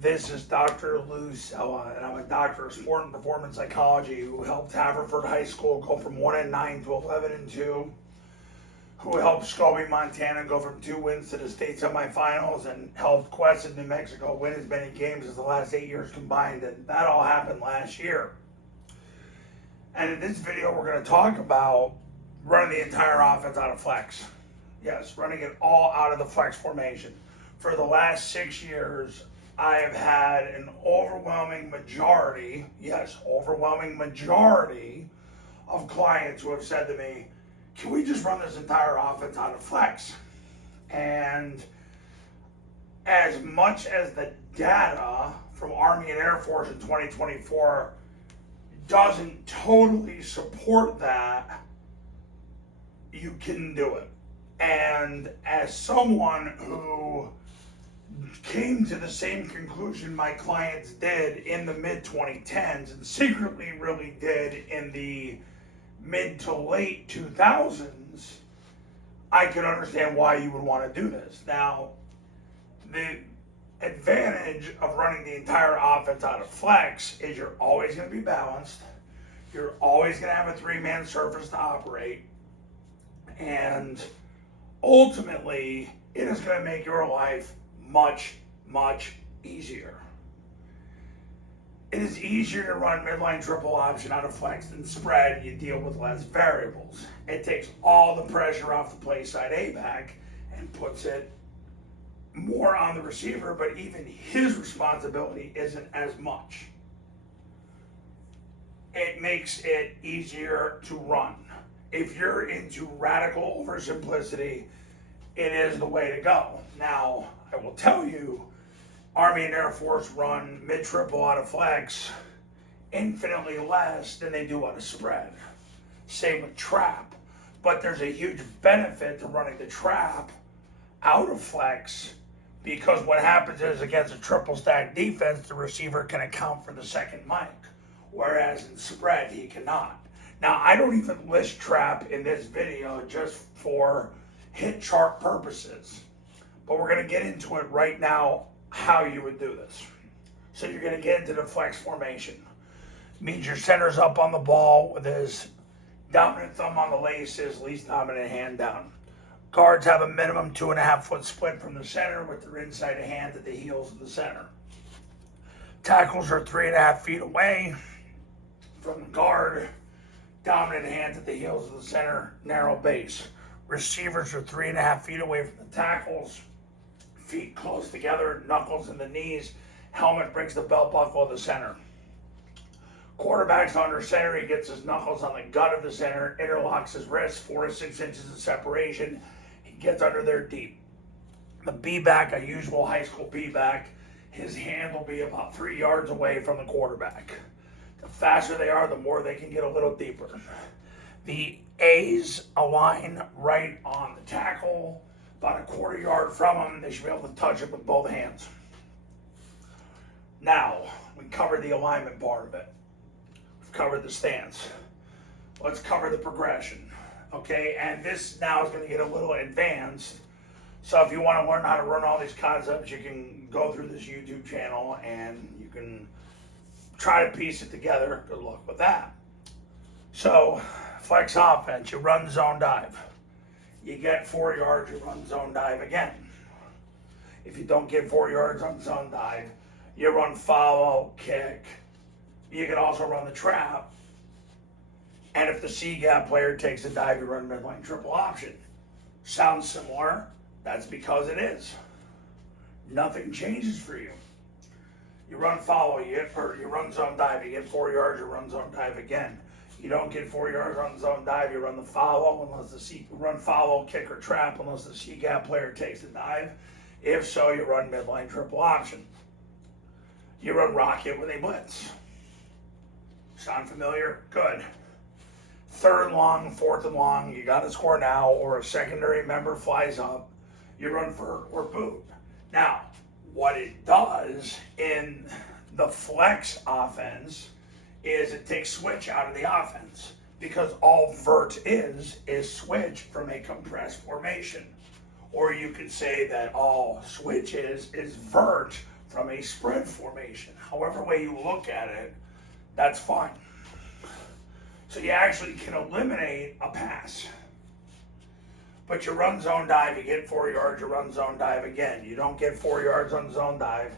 This is Dr. Lou Sella, and I'm a doctor of sport and performance psychology who helped Haverford High School go from 1-9 to 11-2, who helped Scobie, Montana go from 2 wins to the state semifinals, and helped Quest, New Mexico win as many games as the last 8 years combined, and that all happened last year. And in this video, we're going to talk about running the entire offense out of flex. Yes, running it all out of the flex formation. For the last 6 years, I have had an overwhelming majority, yes, overwhelming majority of clients who have said to me, can we just run this entire offense out of flex? And as much as the data from Army and Air Force in 2024 doesn't totally support that, you can do it. And as someone who came to the same conclusion my clients did in the mid-2010s and secretly really did in the mid to late 2000s, I can understand why you would want to do this. Now, the advantage of running the entire offense out of flex is you're always going to be balanced. You're always going to have a 3-man surface to operate. And ultimately, it is going to make your life much, much easier. It is easier to run midline triple option out of flex than spread. You deal with less variables. It takes all the pressure off the play side A-back and puts it more on the receiver, but even his responsibility isn't as much. It makes it easier to run. If you're into radical oversimplicity, it is the way to go. Now, I will tell you, Army and Air Force run mid-triple out of flex infinitely less than they do out of spread. Same with trap. But there's a huge benefit to running the trap out of flex because what happens is against a triple stack defense, the receiver can account for the second mic, whereas in spread, he cannot. Now, I don't even list trap in this video just for hit chart purposes, but we're going to get into it right now how you would do this. So you're going to get into the flex formation. Means your center's up on the ball with his dominant thumb on the laces, least dominant hand down. Guards have a minimum 2.5 foot split from the center with their inside of hand at the heels of the center. Tackles are 3.5 feet away from the guard. Dominant hands at the heels of the center, narrow base. Receivers are 3.5 feet away from the tackles. Feet close together, knuckles in the knees. Helmet brings the belt buckle of the center. Quarterback's under center. He gets his knuckles on the gut of the center, interlocks his wrists, 4 to 6 inches of separation. He gets under there deep. The B-back, a usual high school B-back, his hand will be about 3 yards away from the quarterback. The faster they are, the more they can get a little deeper. The A's align right on the tackle, about 1/4 yard from them. They should be able to touch it with both hands. Now, we covered the alignment part of it. We've covered the stance. Let's cover the progression, okay? And this now is going to get a little advanced. So if you want to learn how to run all these concepts, you can go through this YouTube channel and you can try to piece it together. Good luck with that. So, flex offense, you run zone dive. You get 4 yards, you run zone dive again. If you don't get 4 yards on zone dive, you run follow, kick. You can also run the trap. And if the C-gap player takes a dive, you run midline triple option. Sounds similar? That's because it is. Nothing changes for you. You run follow, you run zone dive, you get 4 yards, you run zone dive again. You don't get 4 yards on zone dive, you run the follow run follow, kick or trap unless the C-gap player takes the dive. If so, you run midline triple option. You run rocket with a blitz. Sound familiar? Good. 3rd and long, 4th and long, you got to score now, or a secondary member flies up, you run vert or boot. Now, what it does in the flex offense is it takes switch out of the offense because all vert is switch from a compressed formation. Or you could say that all switch is vert from a spread formation. However way you look at it, that's fine. So you actually can eliminate a pass. But you run zone dive, you get 4 yards, you run zone dive again. You don't get 4 yards on zone dive.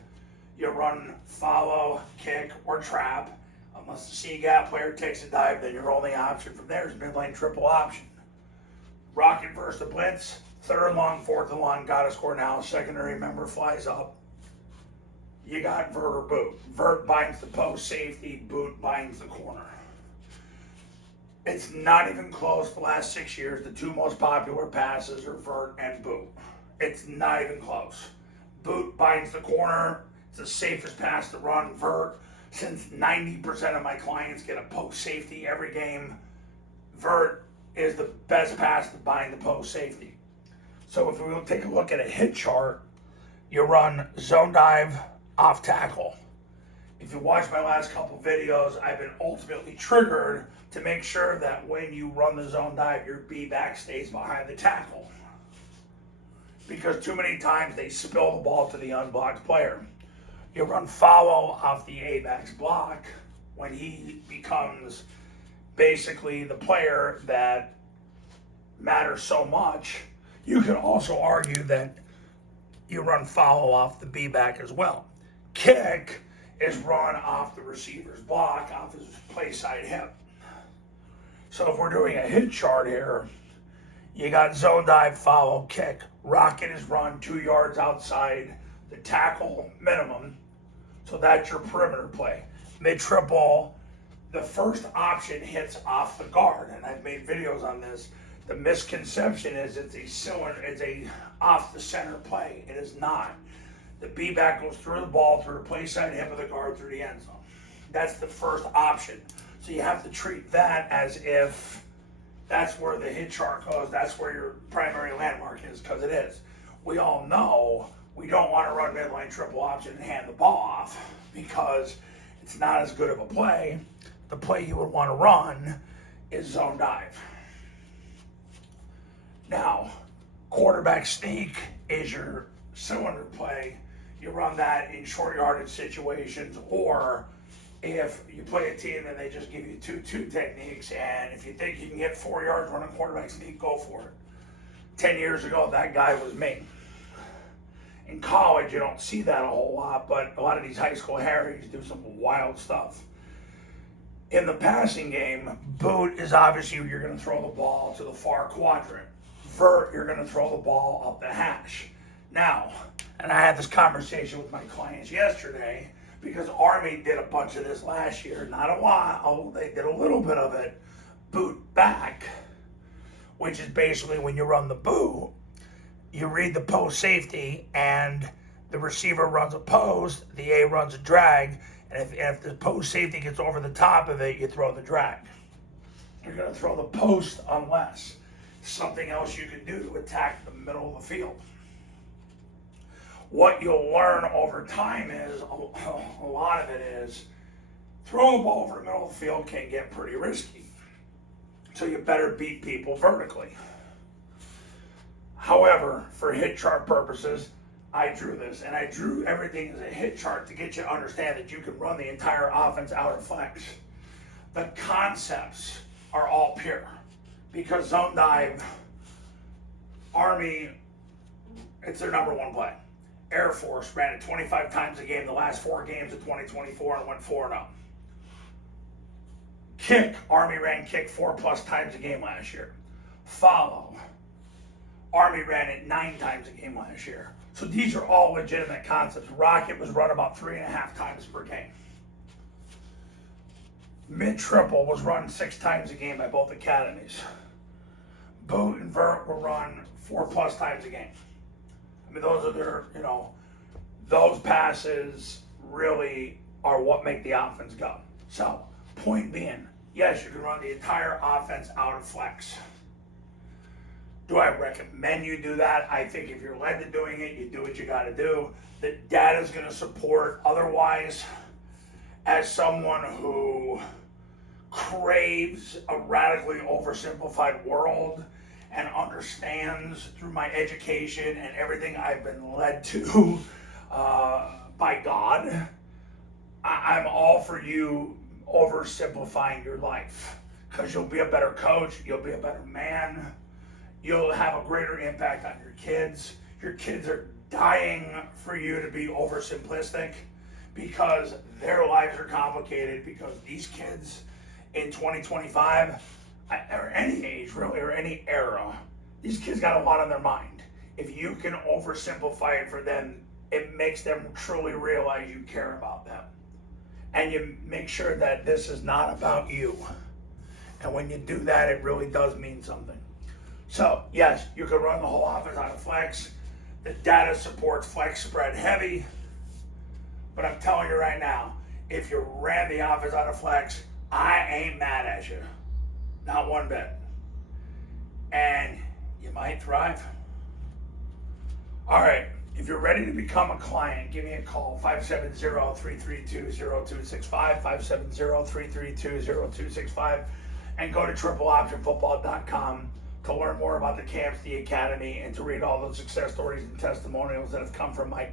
You run follow, kick, or trap. Unless the C-gap player takes a dive, then your only option from there is mid-lane triple option. Rocket versus the blitz, 3rd and long, 4th and long, gotta score now. Secondary member flies up. You got Vert or boot. Vert binds the post safety, boot binds the corner. It's not even close. The last 6 years, the 2 most popular passes are Vert and boot. It's not even close. Boot binds the corner. It's the safest pass to run. Vert, since 90% of my clients get a post safety every game, Vert is the best pass to bind the post safety. So if we will take a look at a hit chart, you run zone dive, off tackle. If you watch my last couple videos, I've been ultimately triggered to make sure that when you run the zone dive, your B-back stays behind the tackle. Because too many times they spill the ball to the unblocked player. You run follow off the A-back's block when he becomes basically the player that matters so much. You can also argue that you run follow off the B-back as well. Kick is run off the receiver's block, off his play side hip. So if we're doing a hit chart here, you got zone dive, follow, kick. Rocket is run 2 yards outside the tackle minimum. So that's your perimeter play. Mid-triple, the first option hits off the guard, and I've made videos on this. The misconception is it's a off the center play. It is not. The B-back goes through the ball, through the play side hip of the guard, through the end zone. That's the first option. So you have to treat that as if that's where the hit chart goes, that's where your primary landmark is, because it is. We all know we don't want to run mid-lane triple option and hand the ball off because it's not as good of a play. The play you would want to run is zone dive. Now, quarterback sneak is your cylinder play. You run that in short yardage situations, or if you play a team and they just give you 2-2 techniques, and if you think you can get 4 yards running quarterback sneak, go for it. 10 years ago, that guy was me. In college, you don't see that a whole lot, but a lot of these high school Harrys do some wild stuff. In the passing game, boot is obviously you're going to throw the ball to the far quadrant. Vert, you're going to throw the ball up the hash. Now, and I had this conversation with my clients yesterday because Army did a bunch of this last year. Not a lot, they did a little bit of it. Boot back, which is basically when you run the boot, you read the post safety and the receiver runs a post, the A runs a drag, and if the post safety gets over the top of it, you throw the drag. You're going to throw the post unless something else you can do to attack the middle of the field. What you'll learn over time is, a lot of it is, throwing the ball over the middle of the field can get pretty risky. So you better beat people vertically. However, for hit chart purposes, I drew this, and I drew everything as a hit chart to get you to understand that you can run the entire offense out of flex. The concepts are all pure, because zone dive, Army, it's their number one play. Air Force ran it 25 times a game the last 4 games of 2024 and went 4-0. Kick, Army ran kick 4+ times a game last year. Follow, Army ran it 9 times a game last year. So these are all legitimate concepts. Rocket was run about 3.5 times per game. Mid-triple was run 6 times a game by both academies. Boot and Vert were run 4+ times a game. I mean, those are their, those passes really are what make the offense go. So, point being, yes, you can run the entire offense out of flex. Do I recommend you do that? I think if you're led to doing it, you do what you got to do. The data is going to support. Otherwise, as someone who craves a radically oversimplified world and understands through my education and everything I've been led to by God, I'm all for you oversimplifying your life, because you'll be a better coach, you'll be a better man, you'll have a greater impact on your kids. Your kids are dying for you to be oversimplistic because their lives are complicated, because these kids in 2025, or any age really, or any era, these kids got a lot on their mind. If you can oversimplify it for them, it makes them truly realize you care about them. And you make sure that this is not about you. And when you do that, it really does mean something. So, yes, you can run the whole offense out of flex. The data supports flex spread heavy. But I'm telling you right now, if you ran the offense out of flex, I ain't mad at you. Not one bit. And you might thrive. All right. If you're ready to become a client, give me a call, 570-332-0265, 570-332-0265, and go to tripleoptionfootball.com to learn more about the camps, the academy, and to read all those success stories and testimonials that have come from my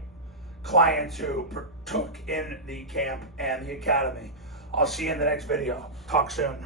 clients who partook in the camp and the academy. I'll see you in the next video. Talk soon.